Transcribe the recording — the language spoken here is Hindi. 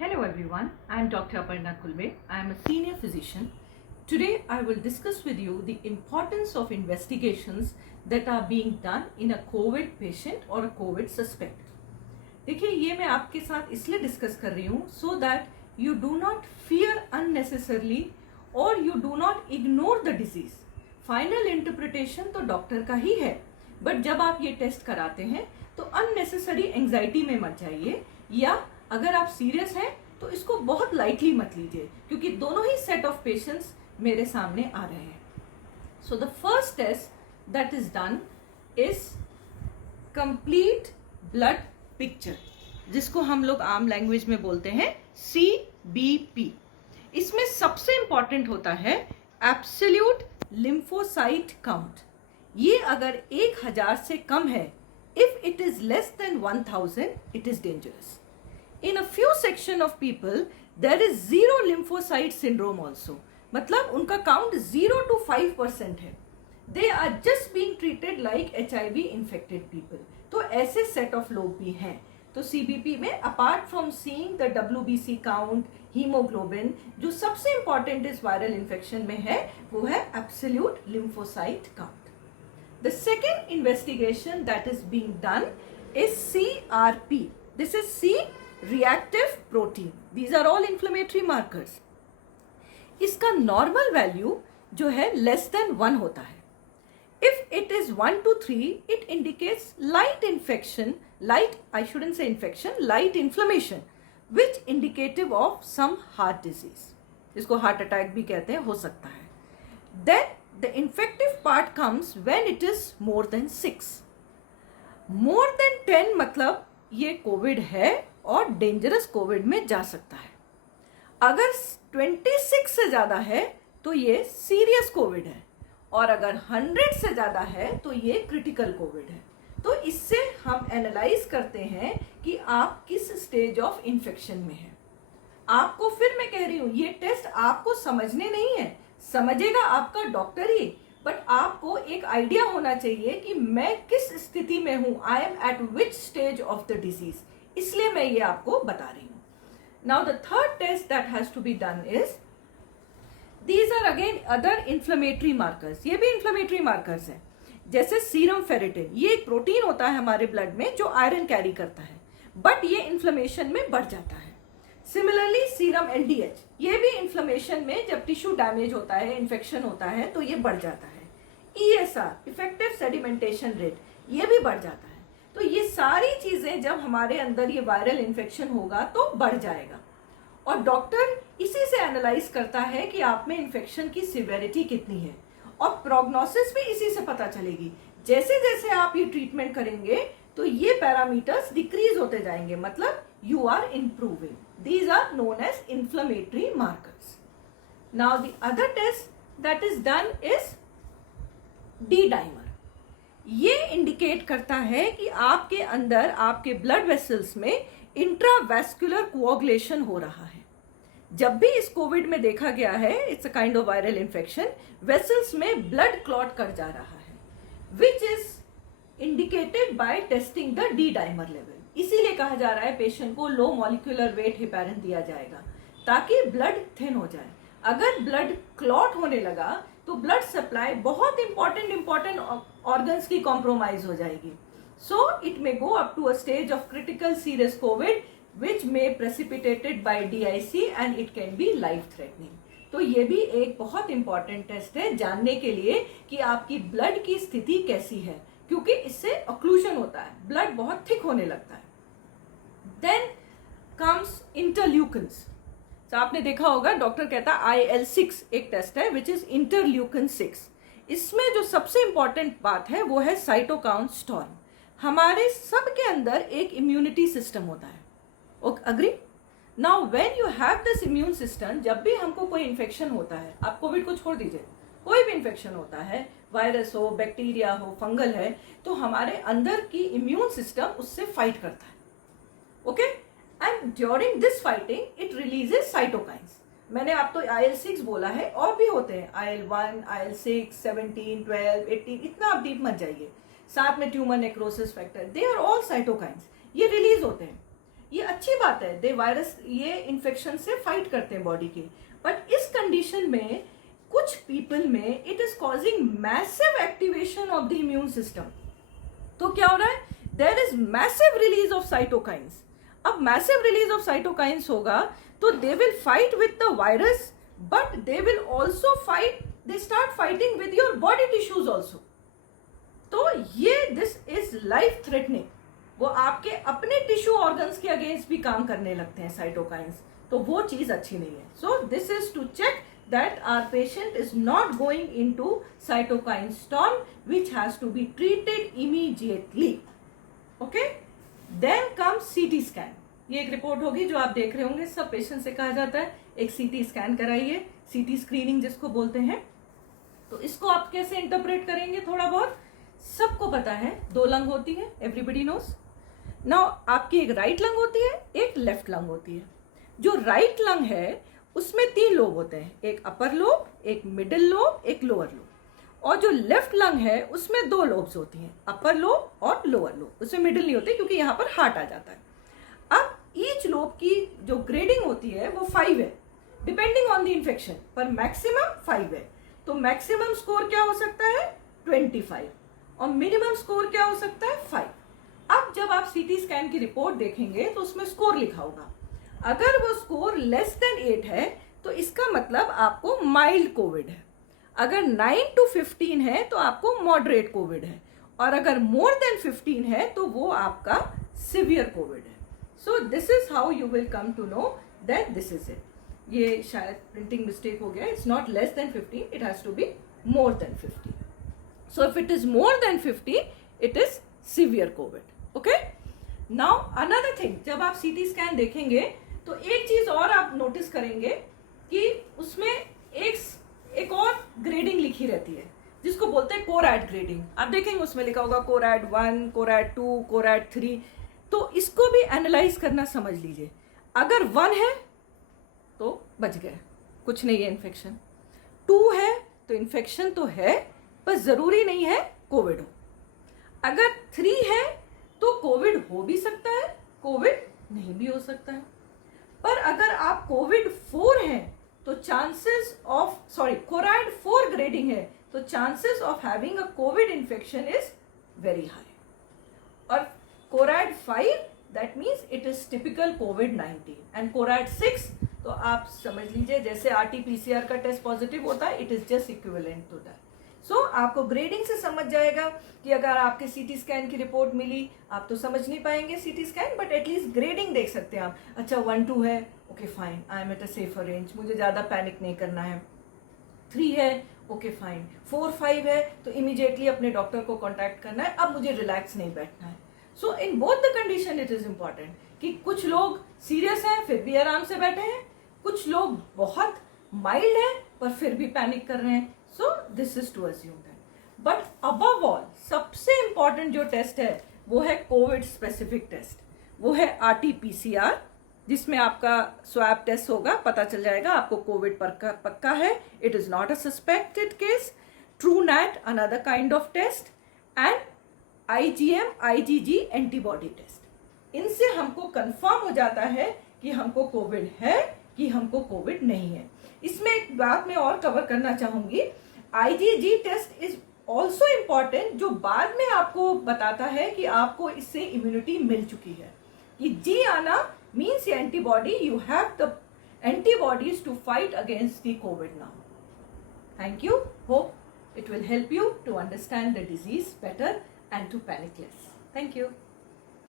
Hello everyone, I am Dr. Aparna Kulbe. I am a senior physician. Today I will discuss with you the importance of investigations that are being done in a COVID patient or a COVID suspect. देखिए ये मैं आपके साथ इसलिए डिस्कस कर रही हूँ so that you do not fear unnecessarily or you do not ignore the disease. Final interpretation तो डॉक्टर का ही है, बट जब आप ये टेस्ट कराते हैं तो अननेसेसरी एंजाइटी में मत जाइए, या अगर आप सीरियस हैं तो इसको बहुत लाइटली मत लीजिए, क्योंकि दोनों ही सेट ऑफ पेशेंट्स मेरे सामने आ रहे हैं. So the first test that is done is complete blood picture, जिसको हम लोग आम लैंग्वेज में बोलते हैं CBP. इसमें सबसे इंपॉर्टेंट होता है एब्सोल्यूट लिम्फोसाइट काउंट. ये अगर 1000 से कम है, if it is less than 1000, it is dangerous. In a few section of people, there is zero lymphocyte syndrome also. मतलब उनका काउंट 0 to 5% है. They are just being treated like HIV infected people. तो ऐसे सेट ऑफ लोग भी हैं. तो CBP में apart from seeing the WBC count, haemoglobin, जो सबसे इंपॉर्टेंट इस वायरल इन्फेक्शन में है वो है absolute lymphocyte count. The second investigation that is being done is CRP. This is C-reactive protein. These are all inflammatory markers. इसका नॉर्मल वैल्यू जो है लेस देन 1 होता है. If it is 1 to 3, it indicates light infection, light inflammation, which indicative of some heart disease. इसको हार्ट अटैक भी कहते हैं, हो सकता है. Then the infective part comes when it is more than 6. More than 10 मतलब ये कोविड है और डेंजरस कोविड में जा सकता है. अगर 26 से ज़्यादा है तो ये सीरियस कोविड है, और अगर 100 से ज़्यादा है तो ये क्रिटिकल कोविड है. तो इससे हम एनालाइज करते हैं कि आप किस स्टेज ऑफ इन्फेक्शन में हैं. आपको फिर मैं कह रही हूँ, ये टेस्ट आपको समझने नहीं है, समझेगा आपका डॉक्टर ही, बट आपको एक आइडिया होना चाहिए कि मैं किस स्थिति में हूं, I am at which stage of the disease. इसलिए मैं ये आपको बता रही हूं. Now the third test that has to be done is, these are again other inflammatory markers. ये भी इन्फ्लेमेटरी मार्कर्स हैं, जैसे सीरम फेरिटिन. ये एक प्रोटीन होता है हमारे ब्लड में जो आयरन कैरी करता है, बट ये इन्फ्लेमेशन में बढ़ जाता है. सिमिलरली सीरम LDH, ये भी इन्फ्लेमेशन में जब टिश्यू डैमेज होता है, इन्फेक्शन होता है, तो ये बढ़ जाता है. ESR, इफेक्टिव सेडिमेंटेशन रेट, ये भी बढ़ जाता है. तो ये सारी चीजें जब हमारे अंदर ये वायरल इन्फेक्शन होगा तो बढ़ जाएगा, और डॉक्टर इसी से एनालाइज करता है कि आप में इन्फेक्शन की सिवियरिटी कितनी है, और प्रोग्नोसिस भी इसी से पता चलेगी. जैसे जैसे आप ये ट्रीटमेंट करेंगे तो ये पैरामीटर्स डिक्रीज होते जाएंगे, मतलब you are improving. These are known as inflammatory markers. Now the other test that is done is D-dimer. ये इंडिकेट करता है कि आपके अंदर, आपके ब्लड वेसल्स में इंट्रावेस्कुलर कोआगुलेशन हो रहा है. जब भी इस कोविड में देखा गया है, it's a kind of viral infection, vessels में ब्लड क्लॉट कर जा रहा है, which is indicated by testing the D-dimer level. इसीलिए कहा जा रहा है पेशेंट को लो मॉलिक्यूलर वेट हेपेरिन दिया जाएगा, ताकि ब्लड थिन हो जाए. अगर ब्लड क्लॉट होने लगा तो ब्लड सप्लाई बहुत इंपॉर्टेंट ऑर्गन्स की कॉम्प्रोमाइज हो जाएगी. So it may go up to a stage of critical serious Covid which may precipitated by DIC and it can be life threatening. तो ये भी एक बहुत इंपॉर्टेंट टेस्ट है जानने के लिए कि आपकी ब्लड की स्थिति कैसी है, क्योंकि इससे ऑक्लूजन होता है, ब्लड बहुत थिक होने लगता है. Then comes interleukins. तो आपने देखा होगा डॉक्टर कहता है IL-6 एक टेस्ट है विच इज इंटरल्यूकिन 6. इसमें जो सबसे इंपॉर्टेंट बात है वो है साइटोकाइन स्टॉर्म. हमारे सब के अंदर एक इम्यूनिटी सिस्टम होता है. Okay, agree? Now when you have this immune system, जब भी हमको कोई इन्फेक्शन होता है, आप कोविड को छोड़ दीजिए, कोई भी इन्फेक्शन होता है, वायरस हो, बैक्टीरिया हो, फंगल है, तो हमारे अंदर की इम्यून सिस्टम उससे फाइट करता है. Okay, and during this fighting it releases cytokines. मैंने आप तो IL-6 बोला है, और भी होते हैं IL-1, IL-6, 17, 12, 18, इतना आप डीप मत जाइए. साथ में tumour necrosis factor, they are all cytokines. ये रिलीज होते हैं. ये अच्छी बात है, दे वायरस ये इन्फेक्शन से फाइट करते हैं बॉडी के, बट इस कंडीशन में कुछ पीपल में it is causing massive activation of the immune system. तो क्या हो रहा है, there is massive release of cytokines. अब मैसिव रिलीज ऑफ साइटोकाइंस होगा तो they will fight with the virus, but they will also fight, they start fighting with your body tissues also. तो ये दिस इज लाइफ थ्रेटनिंग, वो आपके अपने टिश्यू ऑर्गन्स के अगेंस्ट भी काम करने लगते हैं साइटोकाइंस, तो वो चीज अच्छी नहीं है। So this is to check that our patient is not going into cytokine storm, which has to be treated immediately. Okay? Then comes CT scan. ये एक रिपोर्ट होगी जो आप देख रहे होंगे, सब पेशेंट से कहा जाता है एक CT स्कैन कराइए, CT स्क्रीनिंग जिसको बोलते हैं। तो इसको आप कैसे इंटरप्रेट करेंगे, थोड़ा बहुत सबको पता है, 2 लंग होती है, एवरीबडी नोस। नाउ आपकी एक राइट लंग होती है, एक लेफ्ट लंग होती है। जो राइट लंग है उसमें 3 लोब होते हैं, एक अपर लोब, एक मिडिल लोब, एक लोअर लोब। और जो लेफ्ट लंग है उसमें 2 लोब्स होती हैं, अपर लोब और लोअर लोब। उसमें मिडिल नहीं होती क्योंकि यहाँ पर हार्ट आ जाता है। अब ईच लोब की जो ग्रेडिंग होती है वो 5 है, डिपेंडिंग ऑन द इन्फेक्शन, पर मैक्सिमम 5 है। तो मैक्सिमम स्कोर क्या हो सकता है, 25, और मिनिमम स्कोर क्या हो सकता है, 5। अब जब आप CT स्कैन की रिपोर्ट देखेंगे तो उसमें स्कोर लिखा होगा, अगर वो स्कोर लेस देन 8 है तो इसका मतलब आपको माइल्ड कोविड है, अगर 9 to 15 है तो आपको मॉडरेट कोविड है, और अगर मोर देन 15 है तो वो आपका सिवियर कोविड है। So this is how you will come to know that this is it. ये शायद प्रिंटिंग मिस्टेक हो गया, it's not less than 15, it has to be more than 15। So if it is more than 15 it is severe Covid. Okay, now another thing, जब आप CT स्कैन देखेंगे तो एक चीज और आप नोटिस करेंगे कि उसमें एक और ग्रेडिंग लिखी रहती है जिसको बोलते हैं कोरैड ग्रेडिंग। आप देखेंगे उसमें लिखा होगा कोरैड 1, कोरैड 2, कोरैड 3। तो इसको भी एनालाइज करना समझ लीजिए। अगर 1 है तो बच गए, कुछ नहीं है इन्फेक्शन। 2 है तो इन्फेक्शन तो है पर जरूरी नहीं है कोविड हो। अगर 3 है तो कोविड हो भी सकता है, कोविड नहीं भी हो सकता है। पर अगर आप कोविड 4 हैं तो चांसेस ऑफ कोरैड 4 ग्रेडिंग है तो chances of having a COVID infection is very high. और CORADS 5 that means it is typical कोविड-19, एंड कोरैड 6 तो आप समझ लीजिए जैसे RT-PCR का टेस्ट पॉजिटिव होता है, it is just equivalent to that. So आपको ग्रेडिंग से समझ जाएगा कि अगर आपके CT स्कैन की रिपोर्ट मिली, आप तो समझ नहीं पाएंगे CT scan, but at least grading देख सकते हैं आप। अच्छा 1, 2 है, okay fine, I am at a safer range, मुझे ज़्यादा पैनिक नहीं करना है। 3 है, ओके फाइन। 4, 5 है तो इमीडिएटली अपने डॉक्टर को कॉन्टैक्ट करना है, अब मुझे रिलैक्स नहीं बैठना है। So in both the condition it is important कि कुछ लोग सीरियस हैं फिर भी आराम से बैठे हैं, कुछ लोग बहुत माइल्ड हैं पर फिर भी पैनिक कर रहे हैं। So this is to assume that. But above all सबसे इंपॉर्टेंट जो टेस्ट है वो है कोविड स्पेसिफिक टेस्ट, वो है RT-PCR, जिसमें आपका स्वैब टेस्ट होगा, पता चल जाएगा आपको कोविड पक्का है। It is not a suspected case. TrueNAT another kind of test, and IgM IgG antibody test. इनसे हमको कंफर्म हो जाता है कि हमको कोविड है कि हमको कोविड नहीं है। इसमें एक बात मैं और कवर करना चाहूंगी, IgG test is also important, जो बाद में आपको बताता है कि आपको इससे इम्यूनिटी मिल चुकी है। कि G आना means antibody, you have the antibodies to fight against the Covid now. Thank you, hope it will help you to understand the disease better and to panic less. Thank you.